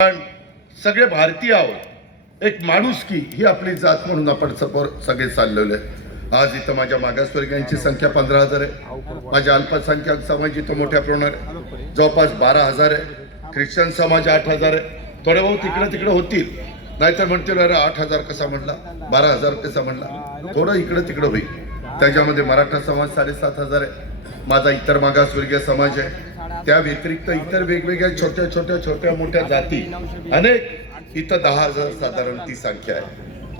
पण सगळे भारतीय आहोत, एक माणुसकी ही आपली जात म्हणून आपण सगळे चाललेलो आहे। आज इथं माझ्या मागासवर्गीयांची संख्या 15,000 आहे, माझ्या अल्पसंख्याक समाज इथं मोठ्या प्रमाणात जवळपास 12,000 आहे, ख्रिश्चन समाज 8,000 आहे। थोडे बहुत तिकडे होतील, नाहीतर म्हणतील अरे 8,000 कसा म्हणला, 12,000 कसा म्हणला, थोडं इकडे होईल। त्याच्यामध्ये मराठा समाज 7,500 आहे, माझा इतर मागासवर्गीय समाज आहे, त्या व्यतिरिक्त इतर वेगवेगळ्या छोट्या मोठ्या जाती अनेक, इथं 10,000 साधारण ती संख्या आहे।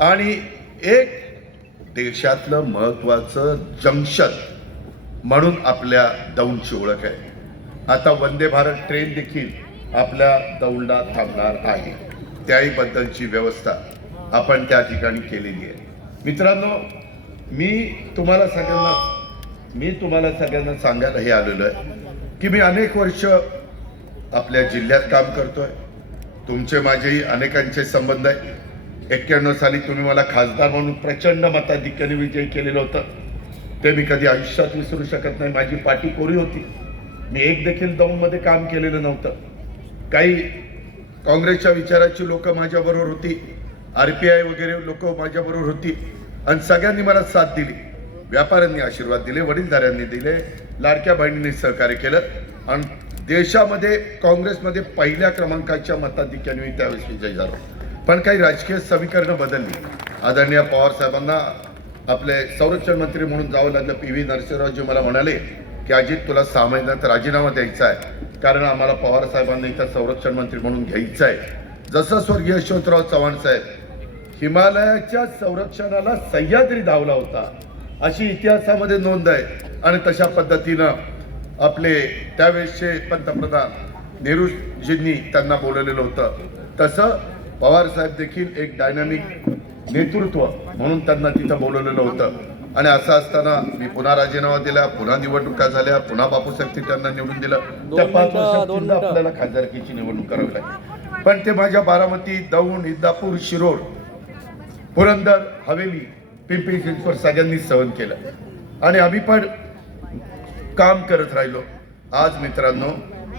आणि एक देशातलं महत्वाचं जंक्शन म्हणून आपल्या दौंडची ओळख आहे। आता वंदे भारत ट्रेन देखील आपल्या दौंडला थांबणार आहे, त्याही बद्दलची व्यवस्था आपण त्या ठिकाणी केलेली आहे। मित्रांनो, मी तुम्हाला सगळ्यांना सांगायला हे आलेलो आहे की मी अनेक वर्ष आपल्या जिल्ह्यात काम करतोय। तुमचे माझेही अनेकांचे संबंध आहे। 91 साली तुम्ही मला खासदार म्हणून प्रचंड मताधिक्याने विजयी केलेलं होतं, ते मी कधी आयुष्यात विसरू शकत नाही। माझी पाठी कोरी होती, मी एक देखील दौंडमध्ये काम केलेलं नव्हतं। काही काँग्रेसच्या विचाराची लोक माझ्याबरोबर होती, RPI वगैरे लोक माझ्याबरोबर होती, आणि सगळ्यांनी मला साथ दिली। व्यापाऱ्यांनी आशीर्वाद दिले, वडीलधाऱ्यांनी दिले, लाडक्या बहिणींनी सहकार्य केलं, आणि देशामध्ये काँग्रेसमध्ये पहिल्या क्रमांकाच्या मताधिक्याने मी त्यावेळेस विजयी झालो। पण काही राजकीय समीकरणं बदलली। आदरणीय पवार साहेबांना आपले संरक्षण मंत्री म्हणून जावं लागलं। PV नरसिंहरावजी मला म्हणाले की अजित, तुला 6 महिन्यात राजीनामा द्यायचा आहे, कारण आम्हाला पवार साहेबांना इथं संरक्षण मंत्री म्हणून घ्यायचं आहे। जसं स्वर्गीय यशवंतराव चव्हाण साहेब हिमालयाच्या संरक्षणाला सह्याद्री धावला होता, अशी इतिहासामध्ये नोंद आहे। आणि तशा पद्धतीनं आपले त्यावेळेसचे पंतप्रधान नेहरूजींनी त्यांना बोलवलेलं होतं, तसं पवार साहेब देखील एक डायनामिक नेतृत्व म्हणून त्यांना तिथं बोलवलेलं होतं। आणि असं असताना मी पुन्हा राजीनामा दिला, पुन्हा निवडणुका झाल्या, पुन्हा बापूसाहेब त्यांना निवडून दिलं। त्या 5 वर्षात आपल्याला खासदारकीची निवडणूक करावी लागली। पण ते माझ्या बारामती, दौंड, इंदापूर, शिरोळ, पुरंदर, हवेली, पिंपरी चिंचवड सगळ्यांनी सहन केलं, आणि आम्ही पण काम करत राहिलो। आज मित्रांनो,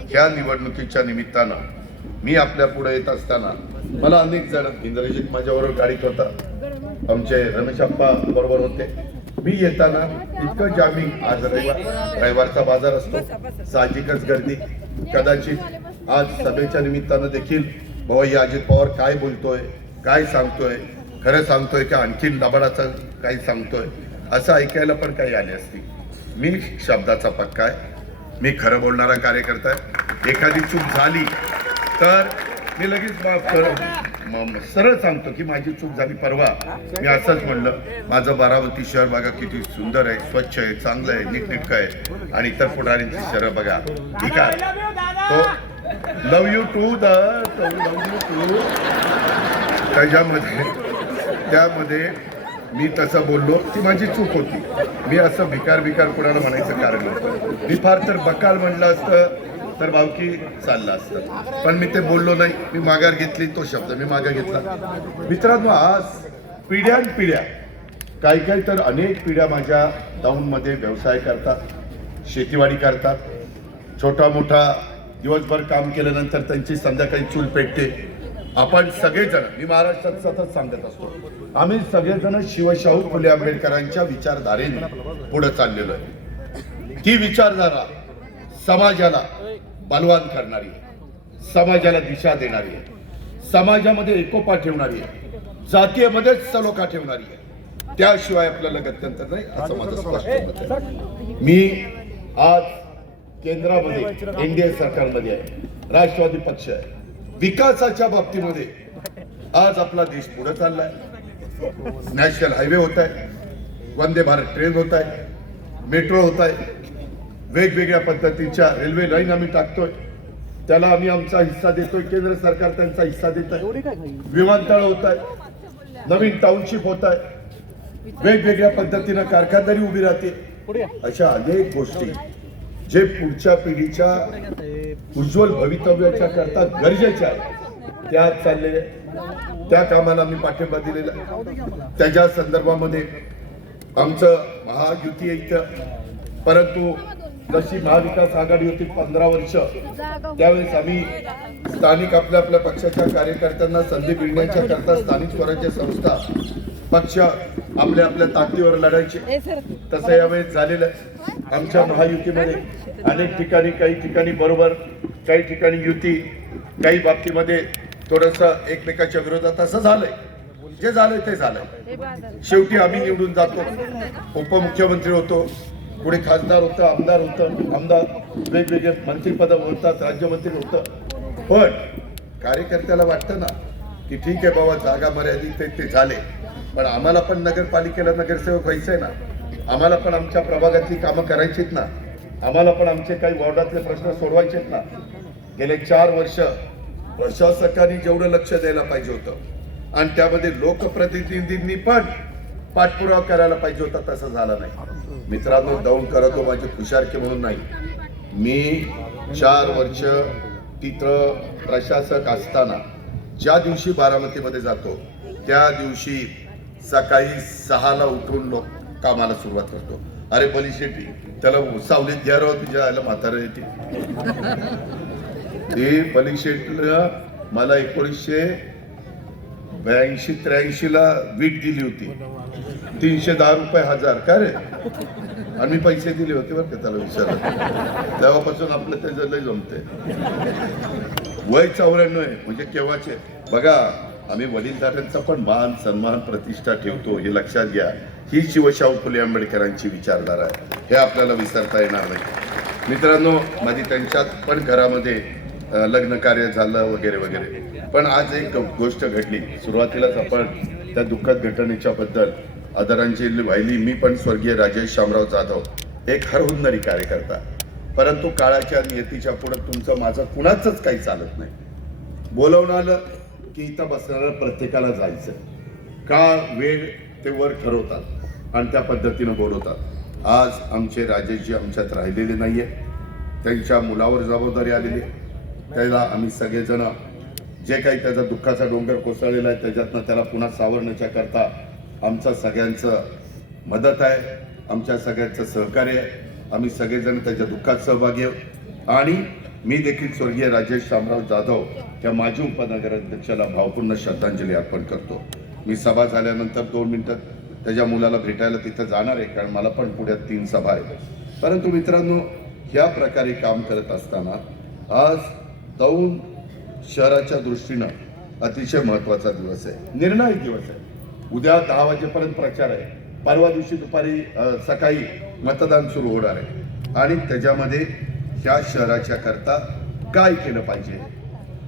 ह्या निवडणुकीच्या निमित्तानं मी आपल्या पुढे येत असताना मला अनेक जण, इंद्रजित माझ्याबरोबर गाडीत होता, आमचे रमेश अप्पा बरोबर होते। मी येताना इतकं जामिंग, आज रविवारचा बाजार असतो, साहजिकच गर्दी, कदाचित आज सभेच्या निमित्तानं देखील भाऊ अजित पवार काय बोलतोय, काय सांगतोय, खरं सांगतोय की आणखीन लबाडाचं काही सांगतोय, असं ऐकायला पण काही आले असतील। मी शब्दाचा पक्का आहे, मी खरं बोलणारा कार्यकर्ता आहे। एखादी चूक झाली तर मी लगेच माफ सरळ सांगतो की माझी चूक झाली। परवा मी असंच म्हणलं, माझं बारामती शहर बघा किती सुंदर आहे, स्वच्छ आहे, चांगलं आहे, नीटनेटकं आहे, आणि इतर पुढाऱ्यांची शहर बघा, ठीक आहे, तो लव यू टू त्यामध्ये मी तसं बोललो, ती माझी चूक होती। मी असं भिकार कुणाला म्हणायचं कारण नव्हतं। मी फार तर बकाल म्हणलं असतं तर भावकी चाललं असतं, पण मी ते बोललो नाही। मी माघार घेतली, तो शब्द मी मागे घेतला। मित्रांनो, आज पिढ्यानपिढ्या, काही तर अनेक पिढ्या माझ्या दौंडमध्ये व्यवसाय करतात, शेतीवाडी करतात, छोटा मोठा दिवसभर काम केल्यानंतर त्यांची संध्याकाळी चूल पेटते। आपण सगळेजण, मी महाराष्ट्रात सतत सांगत असतो, आम्ही सगळेजण शिवशाहू फुले आंबेडकरांच्या विचारधारेने पुढे चाललेलो आहे। ती विचारधारा समाजाला बलवान करणारी आहे, समाजाला दिशा देणारी आहे, समाजामध्ये एकोपा ठेवणारी आहे, जातीयमध्येच सलोखा ठेवणारी आहे, त्याशिवाय आपल्याला गत्यंतर नाही, असं माझं स्पष्ट मत आहे। मी आज केंद्रामध्ये NDA सरकारमध्ये आहे, राष्ट्रवादी पक्ष आहे। विकासाच्या बाबतीमध्ये आज आपला देश पुढे चाललाय। नॅशनल हायवे होत आहे, वंदे भारत ट्रेन होत आहे, मेट्रो होत आहे, वेगवेगळ्या पद्धतीच्या रेल्वे लाईन आम्ही टाकतोय, त्याला आम्ही आमचा हिस्सा देतोय, केंद्र सरकार त्यांचा हिस्सा देत आहे, विमानतळ होत आहे, नवीन टाउनशिप होत आहे, वेगवेगळ्या पद्धतीनं कारखानदारी उभी राहते। अशा अनेक गोष्टी जे पुढच्या पिढीच्या उज्ज्वल भवितव्याच्या करता गरजेच्या आहेत, त्या चाललेल्या, त्या कामाला आम्ही पाठिंबा दिलेला। त्याच्या संदर्भामध्ये आमचं महायुती इथं, परंतु जशी महाविकास आघाडी होती 15 वर्ष, त्यावेळेस आम्ही स्थानिक आपल्या आपल्या पक्षाच्या कार्यकर्त्यांना संधी मिळण्याच्या करता स्थानिक स्वराज्य संस्था पक्ष आपल्या आपल्या ताकदीवर लढायचे. तसं यावेळेस झालेलं आहे. आमच्या महायुतीमध्ये अनेक ठिकाणी, काही ठिकाणी बरोबर, काही ठिकाणी युती, काही बाबतीमध्ये थोडंसं एकमेकाच्या विरोधात असं झालंय. जे झालंय ते झालंय. शेवटी आम्ही निवडून जातो, उपमुख्यमंत्री होतो, पुढे खासदार होतं, आमदार होतं, आमदार वेगवेगळे मंत्रिपद होतात, राज्यमंत्री होतं. पण कार्यकर्त्याला वाटतं ना की ठीक आहे बाबा, जागा मर्यादित ते झाले, पण आम्हाला पण नगरपालिकेला नगरसेवक व्हायचंय ना, आम्हाला पण आमच्या प्रभागातली कामं करायचीत ना, आम्हाला पण आमचे काही वॉर्डातले प्रश्न सोडवायचेत ना. गेले 4 वर्ष प्रशासकांनी जेवढं लक्ष द्यायला पाहिजे होतं आणि त्यामध्ये लोकप्रतिनिधींनी पण पाठपुरावा करायला पाहिजे होता, तसं झालं नाही. मित्रांनो, दौड करतो माझी खुशारकी म्हणून नाही. मी 4 वर्ष तिथं प्रशासक असताना ज्या दिवशी बारामतीमध्ये जातो त्या दिवशी सकाळी 6ला उठून लोक कामाला सुरुवात करतो. अरे बलिशेटी, त्याला सावलीत घ्या राव, तुझ्या आयला म्हातारा येते. ते बलिशेटीला मला 1982-83ला वीट दिली होती, 310 रुपये हजार. का रे? आणि मी पैसे दिले होते बरं का त्याला, विचारलं. तेव्हापासून आपलं त्याचं लय जमते. वय 94 आहे, म्हणजे केव्हाचे. बघा, आम्ही वडीलधाऱ्यांचा पण मान सन्मान प्रतिष्ठा ठेवतो, हे लक्षात घ्या. ही शिवशाहू फुले आंबेडकरांची विचारधारा आहे, हे आपल्याला विसरता येणार नाही. मित्रांनो, माझी त्यांच्यात पण घरामध्ये लग्न कार्य झालं वगैरे वगैरे. पण आज एक गोष्ट घडली. सुरुवातीलाच आपण त्या दुःखद घटनेच्या बद्दल आदरांजली वाहिली. मी पण स्वर्गीय राजेश शामराव जाधव, एक हरहुन्नरी कार्यकर्ता, परंतु काळाच्या नियतीच्या पुढे तुमचं माझं कुणाचंच काही चालत नाही. बोलवणं आलं की इथं बसणाऱ्या प्रत्येकाला जायचं. का वेळ ते वर ठरवतात आणि त्या पद्धतीनं बोलवतात. आज आमचे राजेशजी आमच्यात राहिलेले नाहीये, त्यांच्या मुलावर जबाबदारी आलेली. त्याला आम्ही सगळेजण जे काही त्याचा दुःखाचा डोंगर कोसळलेला आहे त्याच्यातनं त्याला पुन्हा सावरण्याच्या करता आमचा सगळ्यांचं मदत आहे, आमच्या सगळ्यांचं सहकार्य आहे. आम्ही सगळेजण त्याच्या दुःखात सहभागी आहोत. आणि मी देखील स्वर्गीय राजेश शामराव जाधव या माजी उपनगराध्यक्षाला भावपूर्ण श्रद्धांजली अर्पण करतो. मी सभा झाल्यानंतर 2 मिनिटात त्याच्या मुलाला भेटायला तिथं जाणार आहे, कारण मला पण पुढ्यात 3 सभा आहेत. परंतु मित्रांनो, ह्या प्रकारे काम करत असताना आज दौंड शहराच्या दृष्टीनं अतिशय महत्त्वाचा दिवस आहे, निर्णायक दिवस आहे. उद्या 10 वाजेपर्यंत प्रचार आहे, परवा दिवशी दुपारी सकाळी मतदान सुरू होणार आहे. आणि त्याच्यामध्ये ह्या शहराच्या करता काय केलं पाहिजे.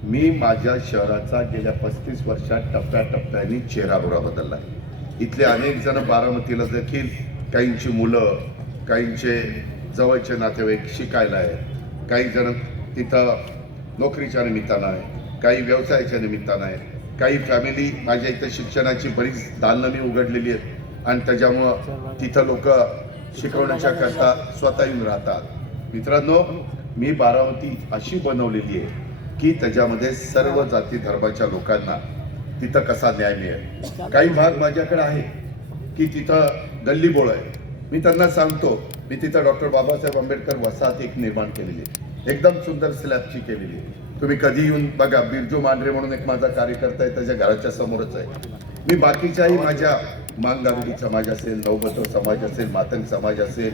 मी माझ्या शहराचा गेल्या 35 वर्षात टप्प्याटप्प्याने चेहराबोरा बदलला आहे. इथले अनेक जण बारामतीला देखील, काहींची मुलं, काहींचे जवळचे नातेवाईक शिकायला आहेत, काही जण तिथं नोकरीच्या निमित्तानं आहे, काही व्यवसायाच्या निमित्तानं आहे, काही फॅमिली माझ्या इथं शिक्षणाची बरीच दालनं मी उघडलेली आहेत आणि त्याच्यामुळं तिथं लोक शिकवण्याच्या करता स्वतः येऊन राहतात. मित्रांनो, मी बारामती अशी बनवलेली आहे की त्याच्यामध्ये सर्व जाती धर्माच्या लोकांना तिथं कसा न्याय मिळेल. काही भाग माझ्याकडे आहे की तिथं गल्लीबोळ आहे. मी त्यांना सांगतो, मी तिथं डॉक्टर बाबासाहेब आंबेडकर वसाहत एक निर्माण केलेली आहे, एकदम सुंदर स्लॅबची केलेली आहे. तुम्ही कधी येऊन बघा. बिरजू मांढरे म्हणून एक माझा कार्यकर्ता आहे, त्याच्या घराच्या समोरच आहे. मी बाकीच्याही माझ्या मांगारुडी समाज असेल, नवबतो समाज असेल, मातंग समाज असेल,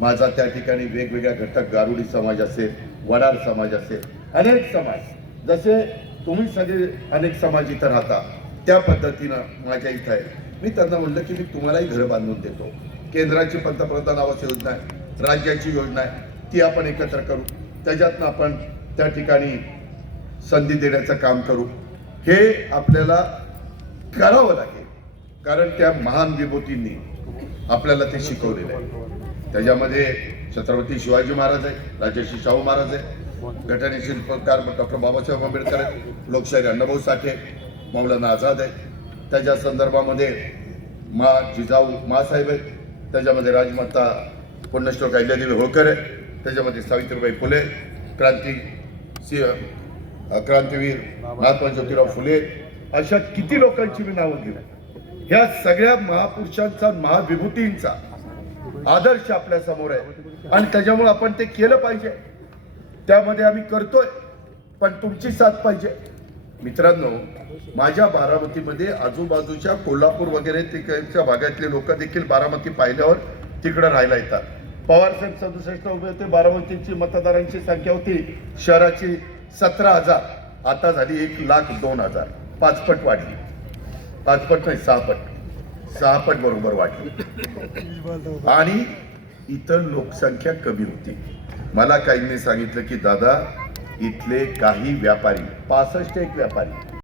माझा त्या ठिकाणी वेगवेगळ्या घटक, गारुडी समाज असेल, वडार समाज असेल, अनेक समाज, जसे तुम्ही सगळे अनेक समाज इथं राहता त्या पद्धतीनं माझ्या इथं आहे. मी त्यांना म्हणलं की मी तुम्हालाही घरं बांधून देतो. केंद्राची पंतप्रधान आवास योजना आहे, राज्याची योजना आहे, ती आपण एकत्र करू, त्याच्यातनं आपण त्या ठिकाणी संधी देण्याचं काम करू. हे आपल्याला करावं लागेल, कारण त्या महान विभूतींनी आपल्याला ते शिकवलेलं आहे. त्याच्यामध्ये छत्रपती शिवाजी महाराज आहे, राजर्षी शाहू महाराज आहे, घटनेचे शिल्पकार डॉक्टर बाबासाहेब आंबेडकर आहे, लोकशाहीर अण्णाभाऊ साठे, मौलाना आझाद आहे, त्याच्या संदर्भामध्ये जिजाऊ मासाहेब आहेत, त्याच्यामध्ये राजमाता पुण्यश्लोक अहिल्यादेवी होळकर आहे, त्याच्यामध्ये सावित्रीबाई फुले, क्रांतीवीर महात्मा ज्योतिराव फुले, अशा किती लोकांची मी नावं दिली. ह्या सगळ्या महापुरुषांचा, महाविभूतींचा आदर्श आपल्या समोर आहे. आणि त्याच्यामुळे आपण ते केलं पाहिजे. त्यामध्ये आम्ही करतोय, पण तुमची साथ पाहिजे. मित्रांनो, माझ्या बारामतीमध्ये आजूबाजूच्या कोल्हापूर वगैरे तिकडच्या भागातले लोक देखील बारामती पाहिल्यावर तिकडे राहायला येतात. पवार साहेब 67 उभे होते. बारामतीची मतदारांची संख्या होती शहराची 17,000, आता झाली 1,02,000. 5 पट वाढली. 5 पट नाही, 6 पट बरोबर वाढली. आणि इतर लोकसंख्या कमी होती. मला काहींनी सांगितलं की दादा, इथले काही व्यापारी 65 व्यापारी